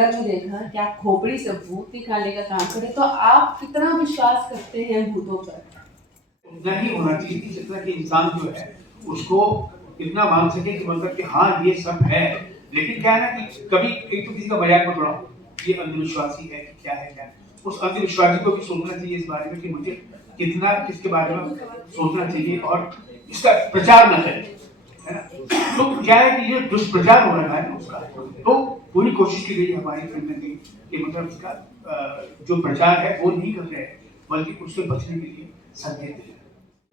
Trailer में देखा कि आप खोपड़ी से भूत निकालने का काम करें, तो आप कितना विश्वास करते हैं भूतों पर? उतना ही होना चाहिए कि जितना कि इंसान जो है उसको इतना मान सके कि मतलब कि हाँ ये सब है। लेकिन क्या है ना कि कभी एक तो किसी का मजाक मत उड़ाओ, ये अंधविश्वासी है कि क्या है, क्या उस अंधविश्वासी को भी सोचना चाहिए इस बारे में कि मुझे कितना किसके बारे में सोचना चाहिए और इसका प्रचार न करें, है ना। तो क्या है कि ये दुष्प्रचार हो रहा है ना उसका, तो पूरी कोशिश की गई हमारी फिल्म में कि मतलब इसका जो प्रचार है वो नहीं कर रहे हैं, बल्कि उससे बचने के लिए संकेत दे रहे हैं।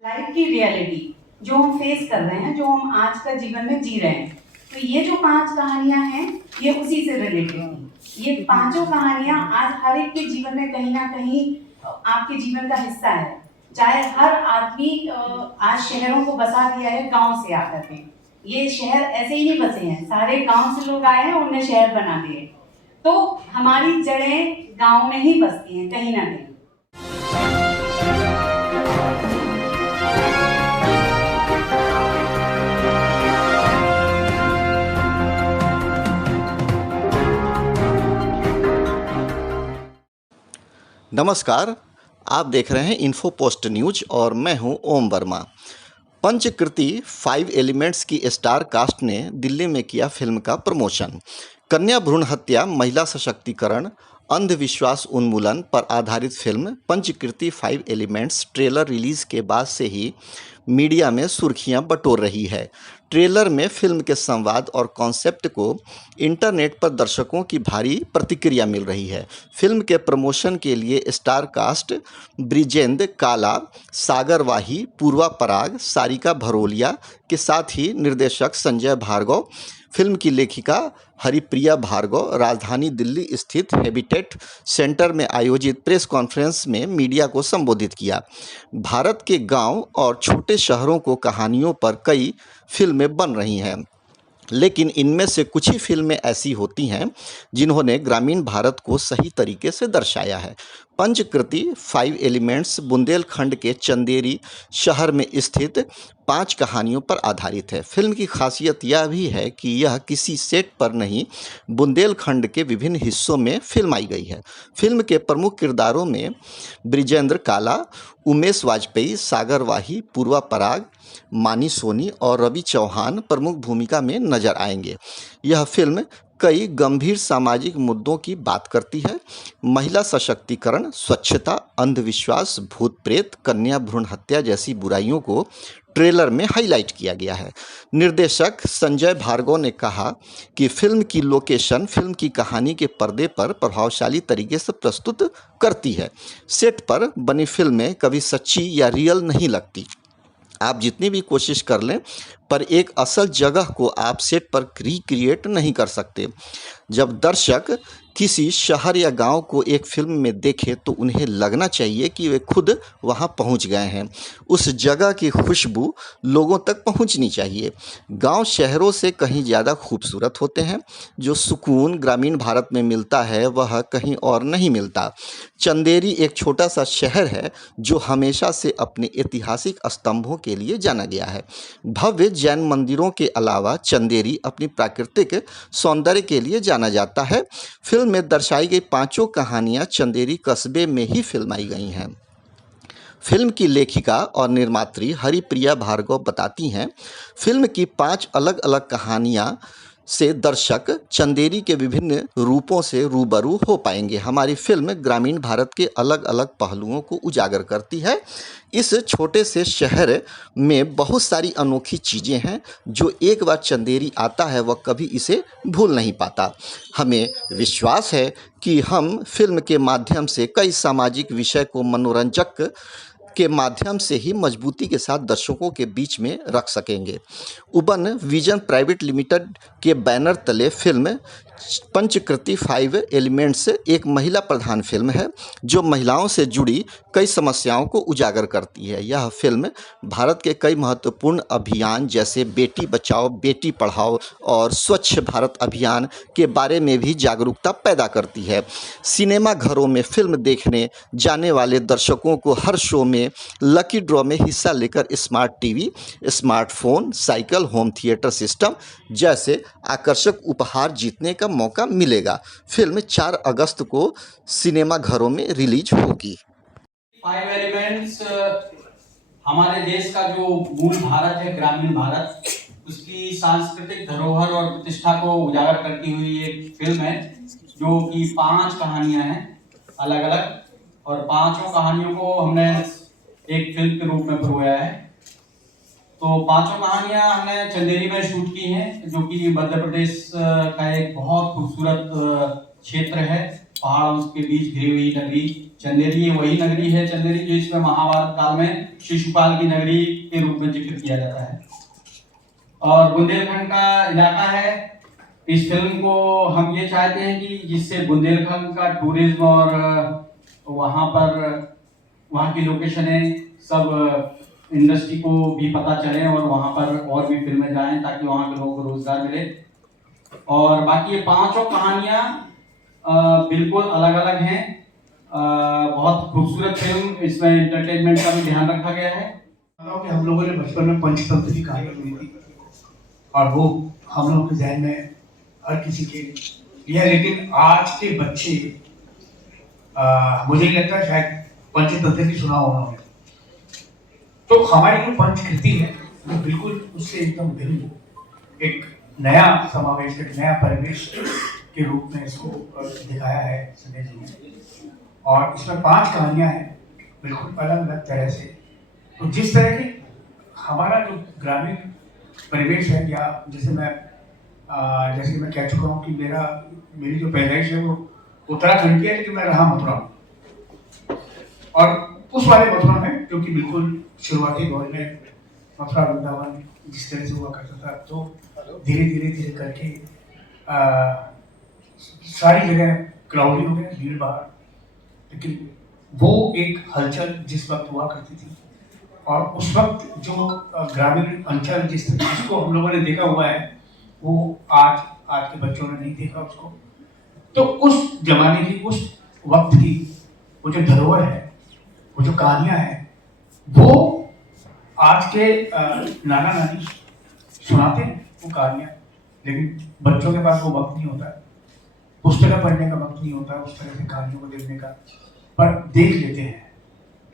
लाइफ की रियलिटी जो हम फेस कर रहे हैं, जो हम आज का जीवन में जी रहे हैं, तो ये जो 5 कहानियां हैं ये उसी से रिलेटेड हैं। ये पांचों कहानियां आज हर एक के जीवन में कहीं ना कहीं आपके जीवन का हिस्सा है। चाहे हर आदमी आज शहरों को बसा दिया है गांव से आकर के, ये शहर ऐसे ही नहीं बसे हैं, सारे गांव से लोग आए हैं, उन्हें शहर बना दिए। तो हमारी जड़ें गांव में ही बसती हैं कहीं ना कहीं। नमस्कार, आप देख रहे हैं इन्फो पोस्ट न्यूज और मैं हूं ओम वर्मा। पंचकृति 5 एलिमेंट्स की स्टार कास्ट ने दिल्ली में किया फिल्म का प्रमोशन। कन्या भ्रूण हत्या, महिला सशक्तिकरण, अंधविश्वास उन्मूलन पर आधारित फिल्म पंचकृति 5 एलिमेंट्स ट्रेलर रिलीज के बाद से ही मीडिया में सुर्खियां बटोर रही है। ट्रेलर में फिल्म के संवाद और कॉन्सेप्ट को इंटरनेट पर दर्शकों की भारी प्रतिक्रिया मिल रही है। फिल्म के प्रमोशन के लिए स्टार कास्ट ब्रिजेंद्र काला, सागर वाही, पूर्वा पराग, सारिका भरोलिया के साथ ही निर्देशक संजय भार्गव, फिल्म की लेखिका हरिप्रिया भार्गव राजधानी दिल्ली स्थित हैबिटेट सेंटर में आयोजित प्रेस कॉन्फ्रेंस में मीडिया को संबोधित किया। भारत के गांव और छोटे शहरों को कहानियों पर कई फिल्में बन रही हैं, लेकिन इनमें से कुछ ही फिल्में ऐसी होती हैं जिन्होंने ग्रामीण भारत को सही तरीके से दर्शाया है। पंचकृति 5 एलिमेंट्स बुंदेलखंड के चंदेरी शहर में स्थित 5 कहानियों पर आधारित है। फिल्म की खासियत यह भी है कि यह किसी सेट पर नहीं, बुंदेलखंड के विभिन्न हिस्सों में फिल्माई गई है। फिल्म के प्रमुख किरदारों में ब्रिजेंद्र काला, उमेश वाजपेयी, सागर वाही, पूर्वा पराग, मानी सोनी और रवि चौहान प्रमुख भूमिका में नजर आएंगे। यह फिल्म कई गंभीर सामाजिक मुद्दों की बात करती है। महिला सशक्तिकरण, स्वच्छता, अंधविश्वास, भूत प्रेत, कन्या भ्रूण हत्या जैसी बुराइयों को ट्रेलर में हाईलाइट किया गया है। निर्देशक संजय भार्गव ने कहा कि फिल्म की लोकेशन फिल्म की कहानी के पर्दे पर प्रभावशाली तरीके से प्रस्तुत करती है। सेट पर बनी फिल्में कभी सच्ची या रियल नहीं लगती। आप जितनी भी कोशिश कर लें, पर एक असल जगह को आप सेट पर रिक्रिएट नहीं कर सकते। जब दर्शक किसी शहर या गांव को एक फिल्म में देखें तो उन्हें लगना चाहिए कि वे खुद वहां पहुंच गए हैं। उस जगह की खुशबू लोगों तक पहुंचनी चाहिए। गांव शहरों से कहीं ज़्यादा खूबसूरत होते हैं। जो सुकून ग्रामीण भारत में मिलता है वह कहीं और नहीं मिलता। चंदेरी एक छोटा सा शहर है जो हमेशा से अपने ऐतिहासिक स्तंभों के लिए जाना गया है। भव्य जैन मंदिरों के अलावा चंदेरी अपनी प्राकृतिक सौंदर्य के लिए जाना जाता है। फिल्म में दर्शाई गई 5 कहानियां चंदेरी कस्बे में ही फिल्माई गई हैं। फिल्म की लेखिका और निर्मात्री हरिप्रिया भार्गव बताती हैं, फिल्म की 5 अलग अलग कहानियां से दर्शक चंदेरी के विभिन्न रूपों से रूबरू हो पाएंगे। हमारी फिल्म ग्रामीण भारत के अलग अलग पहलुओं को उजागर करती है। इस छोटे से शहर में बहुत सारी अनोखी चीज़ें हैं। जो एक बार चंदेरी आता है वह कभी इसे भूल नहीं पाता। हमें विश्वास है कि हम फिल्म के माध्यम से कई सामाजिक विषय को मनोरंजक के माध्यम से ही मजबूती के साथ दर्शकों के बीच में रख सकेंगे। उबन विजन प्राइवेट लिमिटेड के बैनर तले फिल्म पंचकृति 5 एलिमेंट्स एक महिला प्रधान फिल्म है जो महिलाओं से जुड़ी कई समस्याओं को उजागर करती है। यह फिल्म भारत के कई महत्वपूर्ण अभियान जैसे बेटी बचाओ, बेटी पढ़ाओ और स्वच्छ भारत अभियान के बारे में भी जागरूकता पैदा करती है। सिनेमा घरों में फिल्म देखने जाने वाले दर्शकों को हर शो में लकी ड्रॉ में हिस्सा लेकर smart TV, smartphone, cycle, home theatre system जैसे आकर्षक उपहार जीतने का का मौका मिलेगा। फिल्म 4 अगस्त को सिनेमाघरों में रिलीज होगी। 5 एलिमेंट्स हमारे देश का जो मूल भारत है, ग्रामीण भारत, उसकी सांस्कृतिक धरोहर और प्रतिष्ठा को उजागर करती हुई एक फिल्म है, जो कि 5 कहानियां हैं अलग अलग, और 5 कहानियों को हमने एक फिल्म के रूप में परोया है। तो 5 कहानियां हमने चंदेरी में शूट की हैं, जो कि मध्य प्रदेश का एक बहुत खूबसूरत क्षेत्र है। पहाड़ों के बीच घिरी हुई नगरी चंदेरी, ये वही नगरी है चंदेरी जो इसमें महाभारत काल में शिशुपाल की नगरी के रूप में जिक्र किया जाता है, और बुंदेलखंड का इलाका है। इस फिल्म को हम ये चाहते हैं कि जिससे बुंदेलखंड का टूरिज्म और वहाँ की लोकेशनें सब इंडस्ट्री को भी पता चले और वहाँ पर और भी फिल्में जाएं, ताकि वहाँ के लोगों को रोजगार मिले। और बाकी ये 5 कहानियां बिल्कुल अलग अलग हैं। बहुत खूबसूरत फिल्म, इसमें एंटरटेनमेंट का भी ध्यान रखा गया है। कि हम लोगों ने बचपन में पंचतंत्र की कहानी सुनी थी, और वो हम लोगों के जहन में हर किसी के लिए, लेकिन आज के बच्चे मुझे नहीं लगता शायद पंचतंत्र की सुना होगा उन्होंने। तो हमारी जो पंचकृति है वो बिल्कुल उससे एकदम भिन्न, एक नया समावेश, एक नया परिवेश के रूप में इसको दिखाया है संजय जी ने। और इसमें 5 कहानियां हैं बिल्कुल अलग अलग तरह से। तो जिस तरह की हमारा जो ग्रामीण परिवेश है, या जैसे मैं कह चुका हूँ कि मेरी जो पैदाइश है वो उत्तराखंड की है, लेकिन मैं रहा मथुरा, और उस वाले मथुरा में जो कि बिल्कुल शुरुआती दौर में मथुरा वृंदावन जिस तरह से हुआ करता था, तो धीरे धीरे करके सारी जगह क्राउडी हो गया, भीड़ भाड़, लेकिन वो एक हलचल जिस वक्त हुआ करती थी, और उस वक्त जो ग्रामीण अंचल जिसको हम लोगों ने देखा हुआ है, वो आज के बच्चों ने नहीं देखा उसको। तो उस जमाने की, उस वक्त की वो जो धरोहर है, वो जो कहानियां हैं, वो आज के नाना नानी सुनाते हैं वो कहानियां, लेकिन बच्चों के पास वो वक्त नहीं होता, पुस्तकें पढ़ने का वक्त नहीं होता उस तरह से कहानियों को देखने का, पर देख लेते हैं।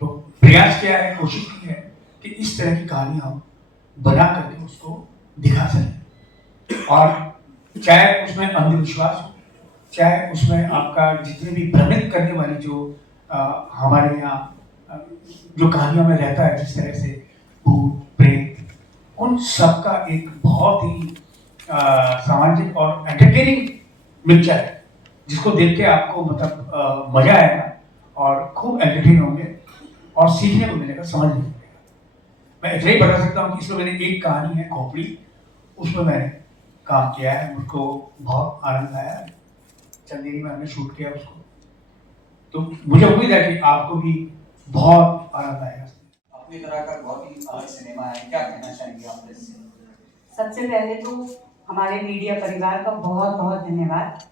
तो प्रयास किया है, कोशिश की है कि इस तरह की कहानी हम बना करके उसको दिखा सकें, और चाहे उसमें अंधविश्वास हो, चाहे उसमें आपका जितने भी भ्रमित करने वाली जो हमारे यहाँ जो कहानियों में रहता है, जिस तरह से भूत प्रेत, उन सब का एक बहुत ही सामाजिक और एंटरटेनिंग मिक्सचर है, जिसको देख के आपको मतलब मजा आएगा और खूब एंटरटेन होंगे और सीखने को मिलेगा, समझने को मिलेगा। मैं इतना ही बता सकता हूँ कि इसमें मैंने एक कहानी है खोपड़ी, उसमें मैंने काम किया है, मुझको बहुत आनंद आया। चंदेरी में हमने शूट किया उसको, तो मुझे उम्मीद है कि आपको भी बहुत आनंद आएगा। अपनी तरह का बहुत ही अलग सिनेमा है, क्या कहना चाहेंगे आप इससे? सबसे पहले तो हमारे मीडिया परिवार का बहुत बहुत धन्यवाद।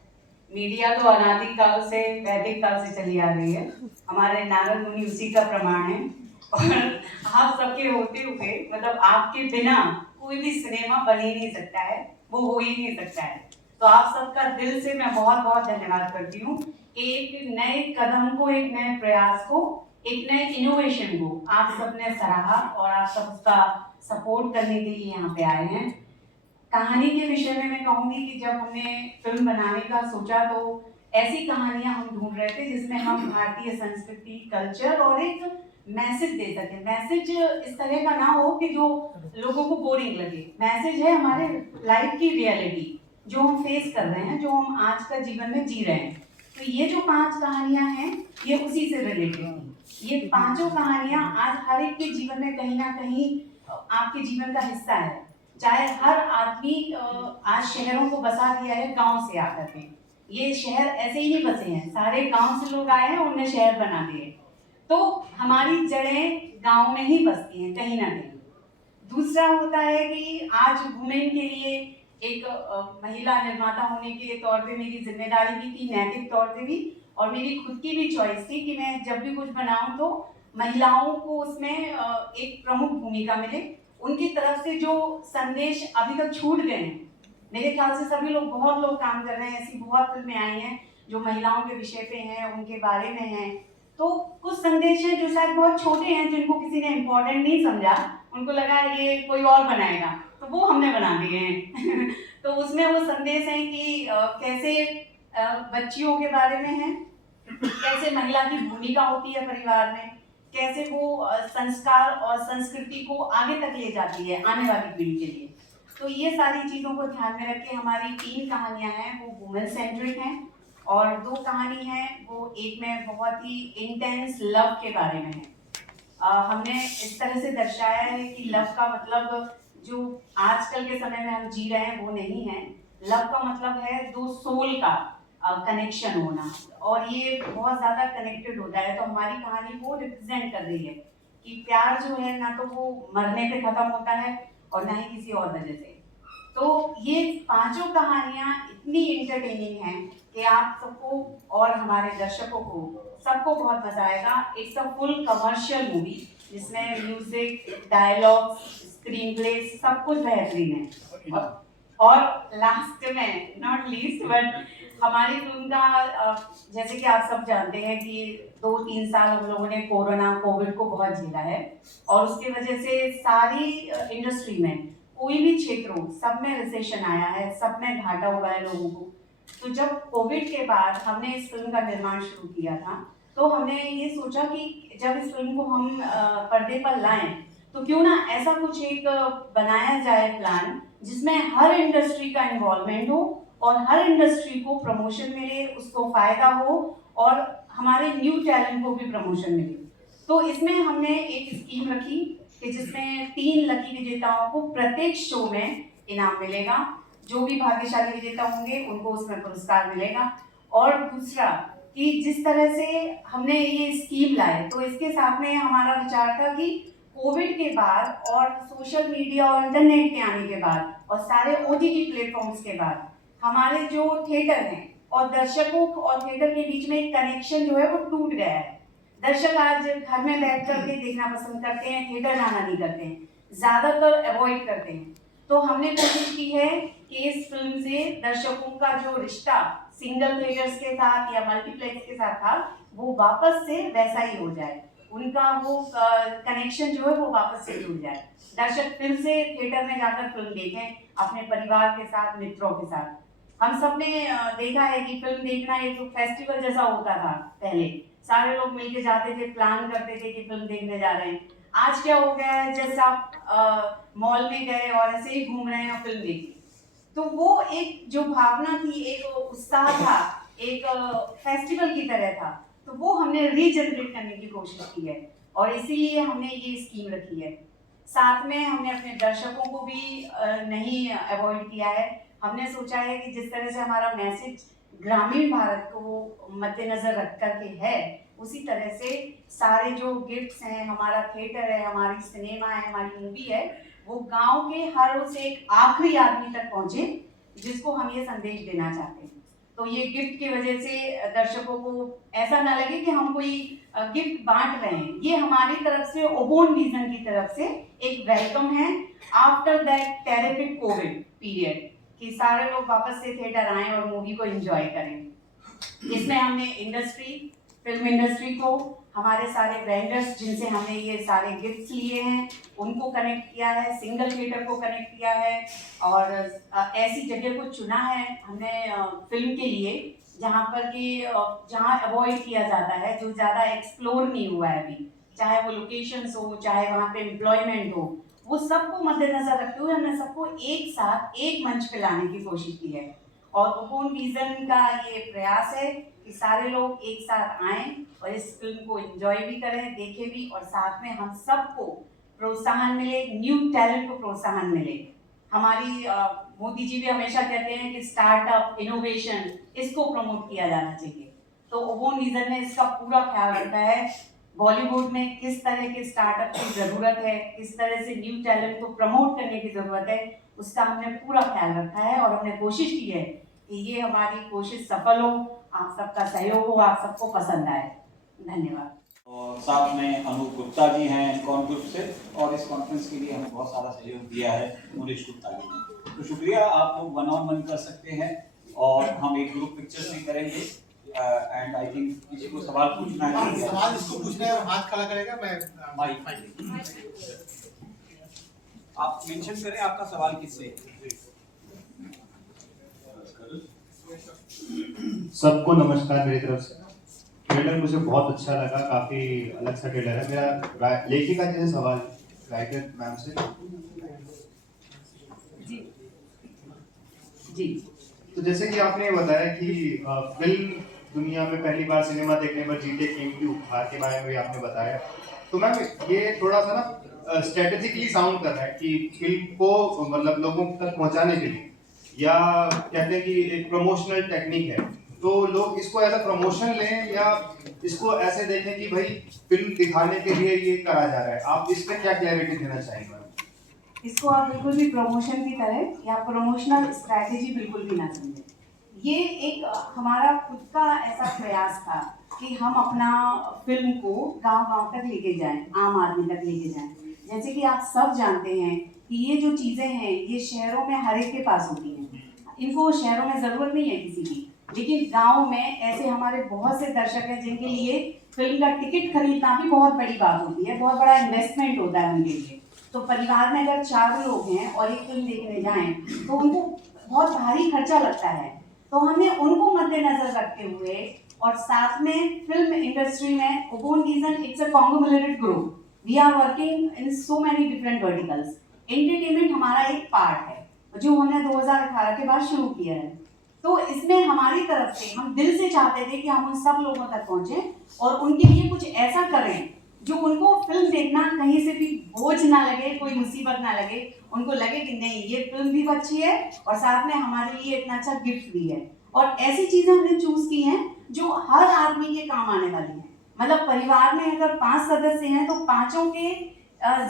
मीडिया तो अनादिकाल से, वैदिक काल से चली आ रही है, हमारे नारद मुनि उसी का प्रमाण है, और आप सबके होते हुए, मतलब आपके बिना कोई भी सिनेमा बन ही नहीं सकता है, वो हो ही नहीं सकता है। तो आप सबका दिल से मैं बहुत बहुत धन्यवाद करती हूँ। एक नए कदम को, एक नए प्रयास को, एक नए इनोवेशन को आप सबने सराहा, और आप सब उसका सपोर्ट करने के लिए यहाँ पे आए हैं। कहानी के विषय में मैं कहूँगी कि जब हमने फिल्म बनाने का सोचा, तो ऐसी कहानियां हम ढूंढ रहे थे जिसमें हम भारतीय संस्कृति, कल्चर और एक मैसेज दे सकें। मैसेज इस तरह का ना हो कि जो लोगों को बोरिंग लगे। मैसेज है हमारे लाइफ की रियलिटी, जो हम फेस कर रहे हैं, जो हम आज का जीवन में जी रहे हैं। तो ये जो 5 कहानियां हैं, ये उसी से रिलेटेड हैं। ये 5 कहानियां आज हर एक के जीवन में कहीं ना कहीं आपके जीवन का हिस्सा है। चाहे हर आदमी आज शहरों को बसा दिया है गांव से आकर के, ये शहर ऐसे ही नहीं बसे हैं, सारे गांव से लोग आए हैं, उनने शहर बना दिए। तो हमारी जड़ें गांव में ही बसती हैं कहीं ना कहीं। दूसरा होता है कि आज वुमेन के लिए एक महिला निर्माता होने के तौर पे मेरी जिम्मेदारी भी थी, नैतिक तौर पे भी, और मेरी खुद की भी चॉइस थी कि मैं जब भी कुछ बनाऊं तो महिलाओं को उसमें एक प्रमुख भूमिका मिले। उनकी तरफ से जो संदेश अभी तक छूट गए हैं, मेरे ख्याल से सभी लोग, बहुत लोग काम कर रहे हैं, ऐसी बहुत फिल्में आई हैं जो महिलाओं के विषय पे हैं, उनके बारे में हैं। तो कुछ संदेश हैं जो शायद बहुत छोटे हैं, जिनको किसी ने इम्पोर्टेंट नहीं समझा, उनको लगा ये कोई और बनाएगा, तो वो हमने बना दिए हैं। तो उसमें वो संदेश हैं कि कैसे बच्चियों के बारे में है, कैसे महिला की भूमिका होती है परिवार में, कैसे वो संस्कार और संस्कृति को आगे तक ले जाती है आने वाली पीढ़ी के लिए। तो ये सारी चीज़ों को ध्यान में रख के हमारी 3 कहानियां हैं, वो वुमेन सेंट्रिक हैं, और 2 कहानी है वो एक में बहुत ही इंटेंस लव के बारे में है। हमने इस तरह से दर्शाया है कि लव का मतलब जो आजकल के समय में हम जी रहे हैं वो नहीं है। लव का मतलब है 2 सोल का कनेक्शन होना, और ये बहुत ज़्यादा कनेक्टेड होता है। तो हमारी कहानी वो रिप्रेजेंट कर रही है कि प्यार जो है ना तो वो मरने पे ख़त्म होता है और ना ही किसी और वजह से। तो ये 5 कहानियाँ इतनी इंटरटेनिंग हैं कि आप सबको और हमारे दर्शकों को सबको बहुत मजा आएगा। It's a full commercial movie जिसमें म्यूजिक, डायलॉग, स्क्रीन प्ले सब कुछ बेहतरीन है। और लास्ट में नॉट लीस्ट बट हमारी फिल्म का जैसे कि आप सब जानते हैं कि 2-3 साल हम लोगों ने कोविड को बहुत झेला है, और उसकी वजह से सारी इंडस्ट्री में कोई भी क्षेत्र हो सब में रिसेशन आया है, सब में घाटा हुआ है लोगों को। तो जब कोविड के बाद हमने इस फिल्म का निर्माण शुरू किया था, तो हमने ये सोचा कि जब इस फिल्म को हम पर्दे पर लाएं तो क्यों ना ऐसा कुछ एक बनाया जाए प्लान जिसमें हर इंडस्ट्री का इन्वॉल्वमेंट हो और हर इंडस्ट्री को प्रमोशन मिले, उसको फायदा हो और हमारे न्यू टैलेंट को भी प्रमोशन मिले। तो इसमें हमने एक स्कीम रखी कि जिसमें 3 लकी विजेताओं को प्रत्येक शो में इनाम मिलेगा। जो भी भाग्यशाली विजेता होंगे उनको उसमें पुरस्कार मिलेगा। और दूसरा कि जिस तरह से हमने ये स्कीम लाए, तो इसके साथ में हमारा विचार था कि कोविड के बाद और सोशल मीडिया और इंटरनेट के आने के बाद और सारे OTT प्लेटफॉर्म्स के बाद हमारे जो थिएटर हैं और दर्शकों और थिएटर के बीच में एक कनेक्शन जो है वो टूट गया है। दर्शक आज घर में बैठ कर के देखना पसंद करते हैं, थिएटर जाना नहीं करते हैं, ज़्यादातर अवॉइड करते हैं। तो हमने कोशिश की है कि इस फिल्म से दर्शकों का जो रिश्ता सिंगल थिएटर्स के साथ या मल्टीप्लेक्स के साथ था वो वापस से वैसा ही हो जाए, उनका वो कनेक्शन जो है वो वापस से जुड़ जाए, दर्शक फिर से थिएटर में जाकर फिल्म देखें अपने परिवार के साथ, मित्रों के साथ। हम सब ने देखा है कि फिल्म देखना एक फेस्टिवल जैसा होता था पहले, सारे लोग मिलके जाते थे, प्लान करते थे कि फिल्म देखने जा रहे हैं। आज क्या हो गया है, जैसे आप मॉल में गए और ऐसे ही घूम रहे हैं और फिल्म देखी, तो वो एक जो भावना थी, एक उत्साह था, एक फेस्टिवल की तरह था, तो वो हमने रीजनरेट करने की कोशिश की है और इसीलिए हमने ये स्कीम रखी है। साथ में हमने अपने दर्शकों को भी नहीं अवॉइड किया है। हमने सोचा है कि जिस तरह से हमारा मैसेज ग्रामीण भारत को मद्देनजर रख कर के है, उसी तरह से सारे जो गिफ्ट्स हैं, हमारा थिएटर है, हमारी सिनेमा है, हमारी मूवी है, वो गांव के हर उस एक आखिरी आदमी तक पहुंचे जिसको हम ये संदेश देना चाहते हैं। तो ये गिफ्ट की वजह से दर्शकों को ऐसा ना लगे कि हम कोई गिफ्ट बांट रहे हैं, ये हमारी तरफ से ओबोन विजन की तरफ से एक वेलकम है after that terrific Covid period, कि सारे लोग वापस से थिएटर आएं और मूवी को एंजॉय करें। इसमें हमने फिल्म इंडस्ट्री को, हमारे सारे वेंडर्स जिनसे हमने ये सारे गिफ्ट्स लिए हैं उनको कनेक्ट किया है, सिंगल थिएटर को कनेक्ट किया है और ऐसी जगह को चुना है हमने फिल्म के लिए जहाँ पर कि जहाँ अवॉइड किया जाता है, जो ज़्यादा एक्सप्लोर नहीं हुआ है अभी, चाहे वो लोकेशंस हो, चाहे वहाँ पे एम्प्लॉयमेंट हो, वो सबको मद्देनजर रखते हुए हमने सबको एक साथ एक मंच पे लाने की कोशिश की है। और ओबोन विजन का ये प्रयास है कि सारे लोग एक साथ आएं और इस फिल्म को एंजॉय भी करें, देखें भी, और साथ में हम सबको प्रोत्साहन मिले, न्यू टैलेंट को प्रोत्साहन मिले। हमारी मोदी जी भी हमेशा कहते हैं कि स्टार्टअप, इनोवेशन, इसको प्रमोट किया जाना चाहिए। तो ओबोन विजन ने इसका पूरा ख्याल रखा है। बॉलीवुड में किस तरह के स्टार्टअप की ज़रूरत है, किस तरह से न्यू टैलेंट को प्रमोट करने की ज़रूरत है, उसका हमने पूरा ख्याल रखा है और हमने कोशिश की है कि ये हमारी कोशिश सफल हो, आप सबका सहयोग हो, आप सबको पसंद आए। धन्यवाद। और साथ में अनूप गुप्ता जी हैं कॉन ग्रुप से, और इस कॉन्फ्रेंस के लिए हमें बहुत सारा सहयोग दिया है मुनीश गुप्ता जी ने। तो शुक्रिया, आप लोग 1-on-1 कर सकते हैं और हम एक ग्रुप पिक्चर्स भी करेंगे। एंड आई थिंक किसी को सवाल पूछना है, सवाल इसको पूछना है और हाथ खड़ा करेगा, मैं माइक आप मेंशन करें आपका सवाल किससे है। सबको नमस्कार मेरी तरफ से। ट्रेलर मुझे बहुत अच्छा लगा, काफी अलग सा ट्रेलर है। मेरा लेखिका जी से सवाल, राइटर मैम से। जी तो जैसे कि आपने बताया कि फिल्म दुनिया में पहली बार सिनेमा देखने पर जीते कीमती उपहार के बारे में भी आपने बताया। तो मैम ये थोड़ा सा ना स्ट्रेटेजिकली साउंड कर रहा है कि फिल्म को मतलब लोगों तक पहुंचाने के लिए, या कहते हैं कि एक प्रमोशनल टेक्निक है, तो लोग इसको एज अ प्रमोशन लें या इसको ऐसे देखें कि भाई फिल्म दिखाने के लिए ये करा जा रहा है। आप इस पर क्या क्लैरिटी देना चाहेंगे? इसको आप बिल्कुल भी प्रमोशन की तरह या प्रमोशनल स्ट्रैटेजी बिल्कुल भी ना समझें। ये एक हमारा खुद का ऐसा प्रयास था कि हम अपना फिल्म को गांव-गांव तक लेके जाएं, आम आदमी तक लेके जाएं। जैसे कि आप सब जानते हैं कि ये जो चीज़ें हैं ये शहरों में हर एक के पास होती हैं, इनको शहरों में ज़रूरत नहीं है किसी की, लेकिन गाँव में ऐसे हमारे बहुत से दर्शक हैं जिनके लिए फिल्म का टिकट खरीदना भी बहुत बड़ी बात होती है, बहुत बड़ा इन्वेस्टमेंट होता है उनके लिए। तो परिवार में अगर 4 लोग हैं और एक फिल्म देखने जाएं तो उनको बहुत भारी खर्चा लगता है। तो हमने उनको मद्देनजर रखते हुए और साथ में फिल्म इंडस्ट्री में open reason it's a conglomerate group, we are working in so many different verticals. Entertainment हमारा एक पार्ट है जो हमने 2018 के बाद शुरू किया है। तो इसमें हमारी तरफ से हम दिल से चाहते थे कि हम उन सब लोगों तक पहुंचे और उनके लिए कुछ ऐसा करें जो उनको फिल्म देखना कहीं से भी बोझ ना लगे, कोई मुसीबत ना लगे, उनको लगे कि नहीं ये फिल्म भी अच्छी है और साथ में हमारे लिए इतना अच्छा गिफ्ट भी है। और ऐसी चीजें हमने चूज की हैं जो हर आदमी के काम आने वाली हैं। मतलब परिवार में अगर 5 सदस्य हैं तो पांचों के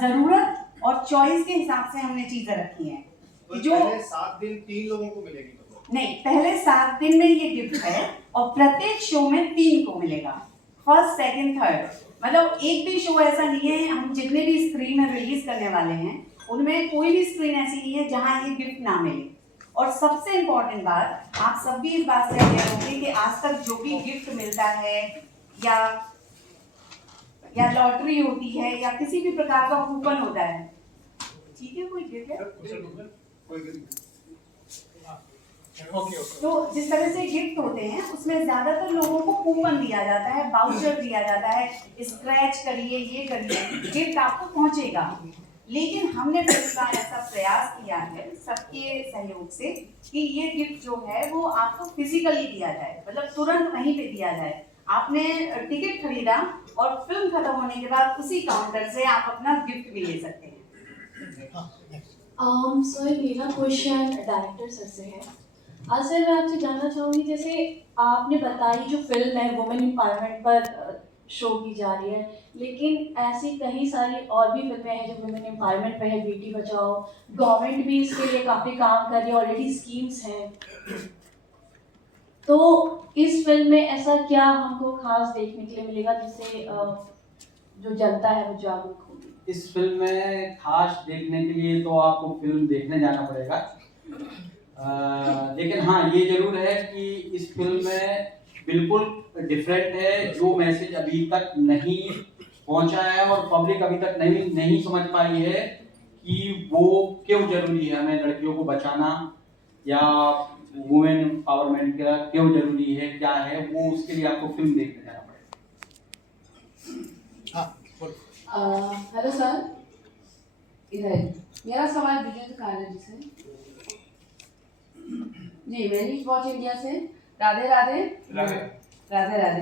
जरूरत और चॉइस के हिसाब से हमने चीजें रखी हैं। तो जो पहले 7 दिन 3 लोगों को मिलेगी? तो नहीं, पहले 7 दिन में ये गिफ्ट है और प्रत्येक शो में 3 को मिलेगा, फर्स्ट सेकंड थर्ड। मतलब एक भी शो ऐसा नहीं है, हम जितने भी स्क्रीन में रिलीज करने वाले हैं उनमें कोई भी स्क्रीन ऐसी नहीं है जहां ये गिफ्ट ना मिले। और सबसे इम्पोर्टेंट बात, आप सब भी इस बात से अवेयर होंगे कि आज तक जो भी गिफ्ट मिलता है या लॉटरी होती है या किसी भी प्रकार का कूपन होता है, ठीक है कोई गिफ्ट है तो जिस तरह से गिफ्ट होते हैं उसमें ज्यादातर लोगों को कूपन दिया जाता है, वाउचर दिया जाता है, स्क्रैच करिए, ये करिए, गिफ्ट आपको पहुंचेगा। लेकिन हमने फिल्म का ऐसा प्रयास किया है सबके सहयोग से कि ये गिफ्ट जो है वो आपको फिजिकली दिया जाए, मतलब तुरंत वहीं पे दिया जाए। आपने टिकट खरीदा और फिल्म खत्म होने के बाद उसी काउंटर से आप अपना गिफ्ट भी ले सकते हैं। सर मेरा क्वेश्चन डायरेक्टर सर से है। सर मैं आपसे जानना चाहूँगी, जैसे आपने बताई जो फिल्म है वुमेन एम्पावरमेंट पर शो की जा रही है, लेकिन ऐसी कई सारी और भी फिल्में हैं जो वुमेन एम्पावरमेंट पर है, बेटी बचाओ, गवर्नमेंट भी इसके लिए काफ़ी काम कर रही है, ऑलरेडी स्कीम्स हैं। तो इस फिल्म में ऐसा क्या हमको खास देखने के लिए मिलेगा जिससे जो जनता है वो जागरूक होगी? इस फिल्म में खास देखने के लिए तो आपको फिल्म देखने जाना पड़ेगा। लेकिन हाँ ये जरूर है कि इस फिल्म में बिल्कुल डिफरेंट है, जो मैसेज अभी तक नहीं पहुंचा है और पब्लिक अभी तक नहीं समझ पाई है कि वो क्यों जरूरी है, हमें लड़कियों को बचाना या वुमेन एम्पावरमेंट का क्यों जरूरी है, क्या है वो, उसके लिए आपको फिल्म देखने जाना पड़ेगा। हेलो सर, इधर मेरा सवाल विजय कानन से जी, मैनी वॉच इंडिया से। राधे राधे राधे राधे राधे।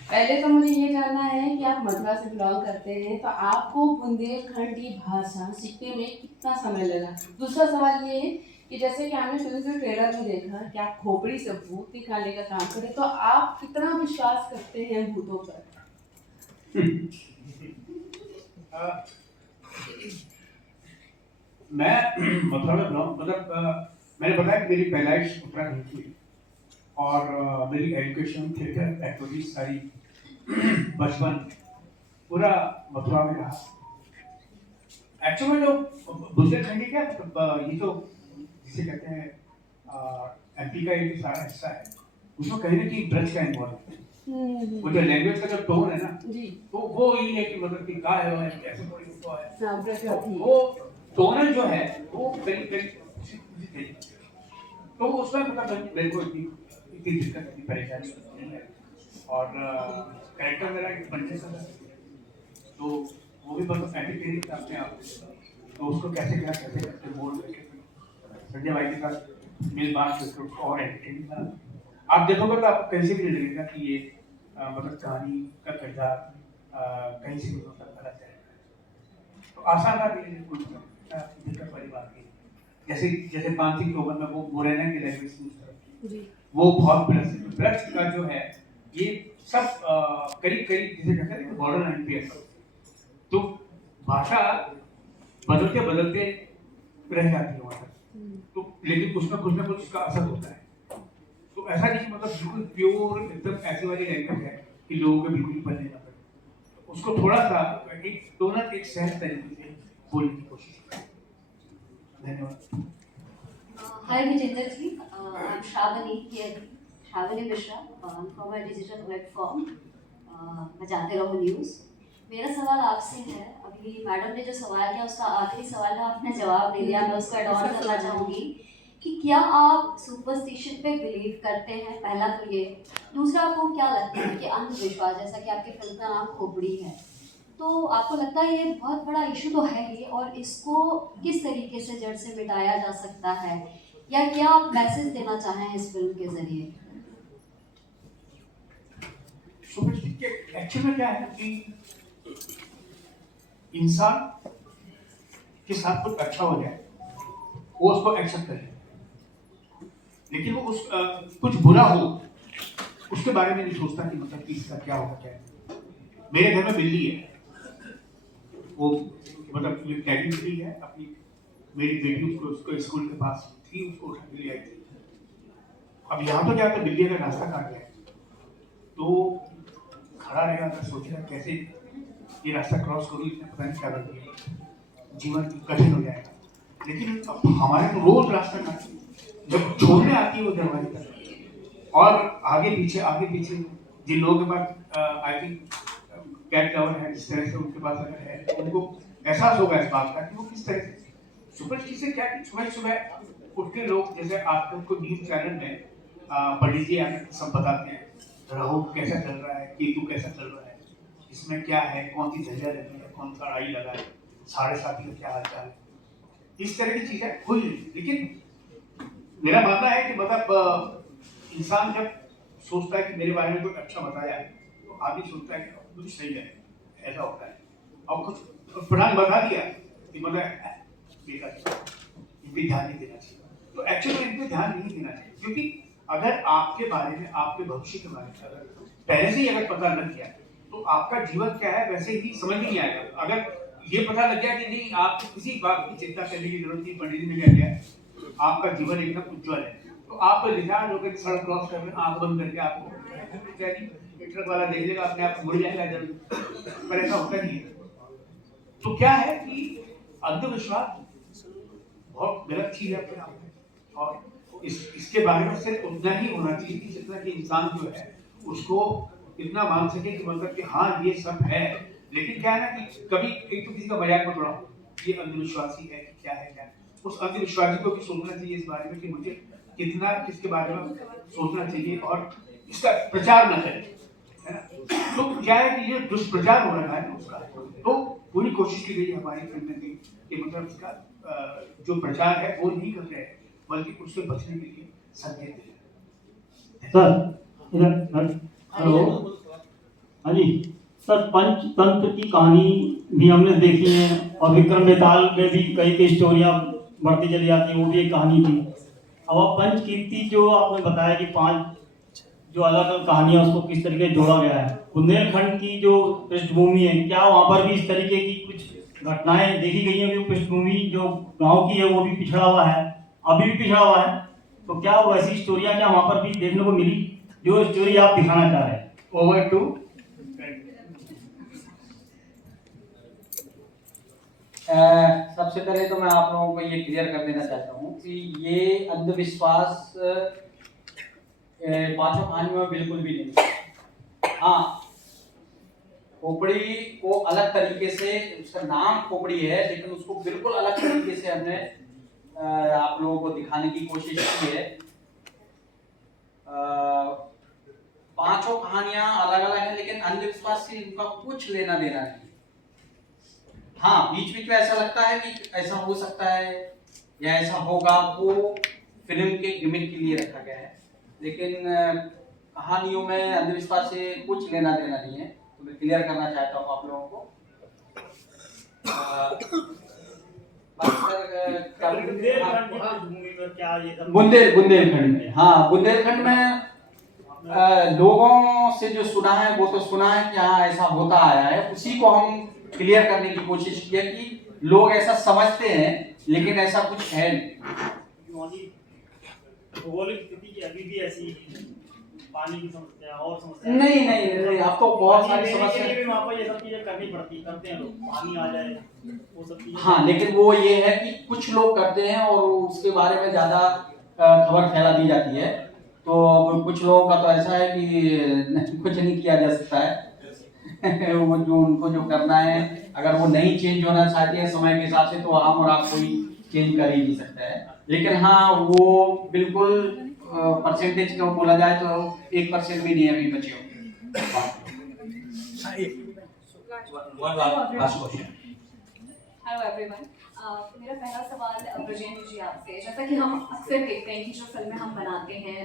पहले तो मुझे ये जानना है कि आप मथुरा से बिलोंग करते हैं तो आपको बुंदेलखंडी भाषा सीखने में कितना समय लगा। दूसरा सवाल ये है कि जैसे कि हमने फिल्म के ट्रेलर में देखा कि आप खोपड़ी से भूत निकालने का काम करें, तो आप कितना विश्वास करते हैं भूतों पर? मैं मथुरा में मतलब मैंने बताया कि मेरी पैदाइश उत्तराखंड की और मेरी एजुकेशन थिएटर एक्टिविटीज सारी बचपन पूरा मथुरा में रहा। एक्चुअली जो बुंदेलखंडी क्या ये जो जिसे कहते हैं एमपी का एक सारा हिस्सा है, उसमें कहीं ना कहीं ब्रज का इन्वॉल्व है। वो जो लैंग्वेज का जो टोन है ना, जी तो वो यही है कि मतलब कि का है ऐसे थोड़ी उसको है, हाँ, ब्रज तो होती है। वो टोनल जो है वो करीब करीब, तो उसमें मतलब मेरे को इतनी दिक्कत इतनी परेशानी नहीं है। और कैरेक्टर मेरा एक पंडित सा था, तो वो भी बहुत एंटरटेनिंग था अपने आप, तो उसको कैसे कैसे बोल करके संजय भाई के साथ मेल बात करके उसको और एंटरटेनिंग बना। आप देखोगे तो आपको कहीं से भी नहीं लगेगा कि ये मतलब कहानी का किरदार कहीं से भी मतलब गलत है। तो आसान था कि कोई दिक्कत वाली बात नहीं। जैसे जैसे पांसिंग टोकन में वो मोरेना की लैंग्वेज यूज करती है, वो बहुत ब्रज का जो है ये सब करीब करीब जिसे कहते हैं बॉर्डर लाइन पे है, तो भाषा बदलते बदलते रह जाती है वहाँ तक, तो लेकिन कुछ ना कुछ उसका असर होता है। तो ऐसा नहीं कि मतलब बिल्कुल प्योर एकदम ऐसी वाली लैंग्वेज है कि लोगों को बिल्कुल पढ़ने ना पड़े, तो उसको थोड़ा सा एक टोनल एक सहज तरीके से बोलने की कोशिश करें। धन्यवाद। Hi Vijender ji, I'm Shravani here, Shravani Mishra from a digital platform, मैं जाते रहूँ न्यूज़। मेरा सवाल आपसे है, अभी मैडम ने जो सवाल किया उसका आखिरी सवाल का आपने जवाब दे दिया, मैं उसको एड ऑन करना चाहूँगी कि क्या आप सुपरस्टिशन पे बिलीव करते हैं, पहला तो ये। दूसरा, आपको क्या लगता है कि अंधविश्वास, जैसा कि आपकी फिल्म का नाम खोपड़ी है, तो आपको लगता है ये बहुत बड़ा इशू तो है ही, और इसको किस तरीके से जड़ से मिटाया जा सकता है, या क्या आप मैसेज देना चाहें इस फिल्म के जरिए? एक्चुअली में क्या है कि इंसान के साथ कुछ अच्छा हो जाए वो उसको एक्सेप्ट करे, लेकिन वो उस कुछ बुरा हो उसके बारे में नहीं सोचता कि मतलब कि इसका क्या होगा क्या। मेरे घर में बिल्ली है, वो मतलब ये कैटी बिल्ली है अपनी, मेरी बेटी उसको स्कूल के पास थी, उसको उठा के ले आई थी। अब यहाँ तो क्या होता है, बिल्ली अगर रास्ता काट गया तो खड़ा रहेगा, अगर सोचेगा कैसे ये रास्ता क्रॉस करूँ, इसमें पता नहीं क्या कर दिया, जीवन कठिन हो जाएगा। लेकिन अब हमारे को रोज रास्ता काटती, जब छोड़ने आती है वो दरवाजे तक, और आगे पीछे जिन लोगों के पास आई थिंक कैट लवर है, जिस तरह से उनके पास अगर है, उनको एहसास होगा इस बात का कि वो किस तरह से सुपरस्टिशन क्या है। सुबह सुबह उठ के लोग, जैसे आजकल को न्यूज चैनल में पंडित जी आकर सब बताते हैं, राहु कैसा चल रहा है, केतु कैसा चल रहा है, इसमें क्या है, कौन सी झंझा लगी है, कौन सा अड़ाई लगा है, 7:30 का क्या हाल चाल है, इस तरह की चीजें हुई। लेकिन मेरा मानना है कि मतलब इंसान जब सोचता है कि मेरे बारे में कोई अच्छा बताया है, तो आदमी सोचता है कि कुछ सही है, ऐसा होता है। और कुछ प्रधान बता दिया कि मतलब इन पे ध्यान नहीं देना चाहिए, तो एक्चुअली इन पे ध्यान नहीं देना चाहिए, क्योंकि अगर आपके बारे में, आपके भविष्य के बारे में अगर पहले से ही अगर पता लग गया तो आपका जीवन क्या है वैसे ही समझ नहीं आएगा। अगर ये पता लग गया कि नहीं, आपको किसी बात की चिंता करने की जरूरत नहीं, पंडित जी ने कह दिया आपका जीवन एकदम उज्जवल है, तो आप निशान होकर सड़क क्रॉस कर रहे, आंख बंद करके आपको ट्रक वाला देख लेगा, अपने आप मुड़ जाएगा जरूर, पर ऐसा होता नहीं है। तो क्या है कि अंधविश्वास बहुत गलत चीज है अपने आप में, और इसके बारे में सिर्फ उतना ही होना चाहिए कि जितना कि इंसान जो है उसको इतना मान सके कि मतलब कि हाँ ये सब है। लेकिन क्या है ना कि कभी एक तो किसी का मजाक में उड़ाओ, ये अंधविश्वासी है कि क्या है, क्या उस अंधविश्वासी को भी सोचना चाहिए इस बारे में कि मुझे कितना किसके बारे में सोचना चाहिए, और इसका प्रचार न करें, है ना। तो क्या है कि ये दुष्प्रचार हो रहा है ना उसका, तो पूरी कोशिश की गई हमारी फिल्म में कि मतलब इसका जो प्रचार है वो नहीं कर रहे हैं, बल्कि उससे बचने के लिए संकेत दे रहे हैं। सर इधर, हेलो, हाँ जी सर, पंचतंत्र की कहानी भी हमने देखी है, और विक्रम बेताल में भी कई स्टोरियाँ बढ़ती चली जाती हैं, वो भी एक कहानी थी। अब आप पंचकीर्ति जो आपने बताया कि 5 जो अलग अलग कहानियाँ, उसको किस तरीके से जोड़ा गया है, बुंदेलखंड की जो पृष्ठभूमि है, क्या वहाँ पर भी इस तरीके की कुछ घटनाएं देखी गई हैं? जो पृष्ठभूमि जो गाँव की है वो भी पिछड़ा हुआ है, अभी भी पिछड़ा हुआ है, तो क्या वैसी स्टोरियाँ क्या वहाँ पर भी देखने को मिली जो स्टोरी आप दिखाना चाह रहे हैं? ओवर टू सबसे पहले तो मैं आप लोगों को ये क्लियर कर देना चाहता हूँ कि ये अंधविश्वास पांचों कहानियों में बिल्कुल भी नहीं। हाँ, खोपड़ी को अलग तरीके से, उसका नाम खोपड़ी है लेकिन उसको बिल्कुल अलग तरीके से हमने आप लोगों को दिखाने की कोशिश की है। पांचों कहानियां अलग अलग हैं लेकिन अंधविश्वास से इनका कुछ लेना देना नहीं। हाँ, बीच बीच में ऐसा लगता है कि ऐसा हो सकता है या ऐसा होगा, वो फिल्म के गिमिक के लिए रखा गया है, लेकिन कहानियों में अंधविश्वास से कुछ लेना देना नहीं है। तो मैं क्लियर करना चाहता हूँ आप लोगों को। बुंदेलखंड में, हाँ, बुंदेलखंड में लोगों से जो सुना है वो तो सुना है कि हाँ ऐसा होता आया है, उसी को हम क्लियर करने की कोशिश की है कि लोग ऐसा समझते हैं लेकिन ऐसा कुछ है नहीं। भौगोलिक स्थिति की अभी भी ऐसी पानी की समस्या और समस्या नहीं, अब तो बहुत सारी समस्या भी वहाँ पर ये सब चीजें करनी पड़ती, करते हैं लोग, पानी आ जाए वो सब चीजें। हाँ, लेकिन वो ये है कि कुछ लोग करते हैं और उसके बारे में ज्यादा खबर फैला दी जाती है। तो अब कुछ लोगों का तो ऐसा है कि कुछ नहीं किया जा सकता है वो जो उनको जो करना है, अगर वो नहीं चेंज होना चाहते हैं समय के हिसाब से, तो हम और आप कोई चेंज कर ही नहीं सकता है। लेकिन हाँ, वो बिल्कुल परसेंटेज का बोला जाए तो 1% भी नहीं अभी बचे हो। हेलो एवरीवन, मेरा पहला सवाल ब्रजेंद्र जी आपसे, जैसा कि हम अक्सर देखते हैं कि जो फिल्में हम बनाते हैं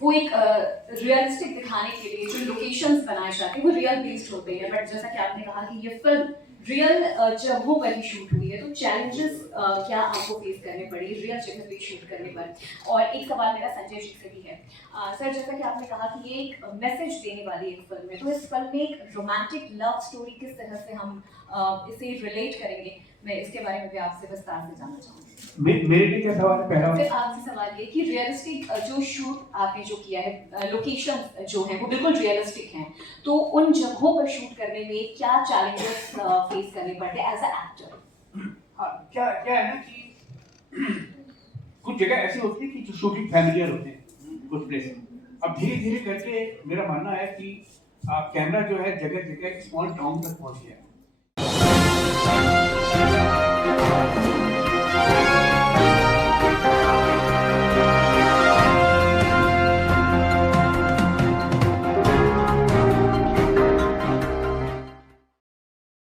वो एक रियलिस्टिक दिखाने के लिए जो लोकेशंस बनाए जाते हैं वो रियल बेस्ड होते हैं, बट जैसा कि आपने कहा कि ये फिल्म रियल जगहों पर ही शूट हुई है, तो चैलेंजेस क्या आपको फेस करने पड़ी रियल जगह पे शूट करने पर? और एक सवाल मेरा संजय जी से भी है। सर, जैसा कि आपने कहा कि ये एक मैसेज देने वाली एक फिल्म है, तो इस फिल्म में एक रोमांटिक लव स्टोरी किस तरह से हम इसे रिलेट करेंगे, मैं इसके बारे में भी आपसे विस्तार से जानना चाहूँगी। मेरे लिए क्या सवाल है? पहला फिर आपसे सवाल ये कि रियलिस्टिक जो शूट आपने जो किया है, लोकेशन जो है वो बिल्कुल रियलिस्टिक हैं, तो उन जगहों पर शूट करने में क्या चैलेंजेस फेस करने पड़ते हैं एज अ एक्टर? हाँ, क्या है ना कि कुछ जगह ऐसी होती है कि जो शूटिंग फैमिलियर होते हैं कुछ प्लेस। अब धीरे धीरे करके मेरा मानना है कि कैमरा जो है जगह जगह स्मॉल टाउन तक पहुंच गया है।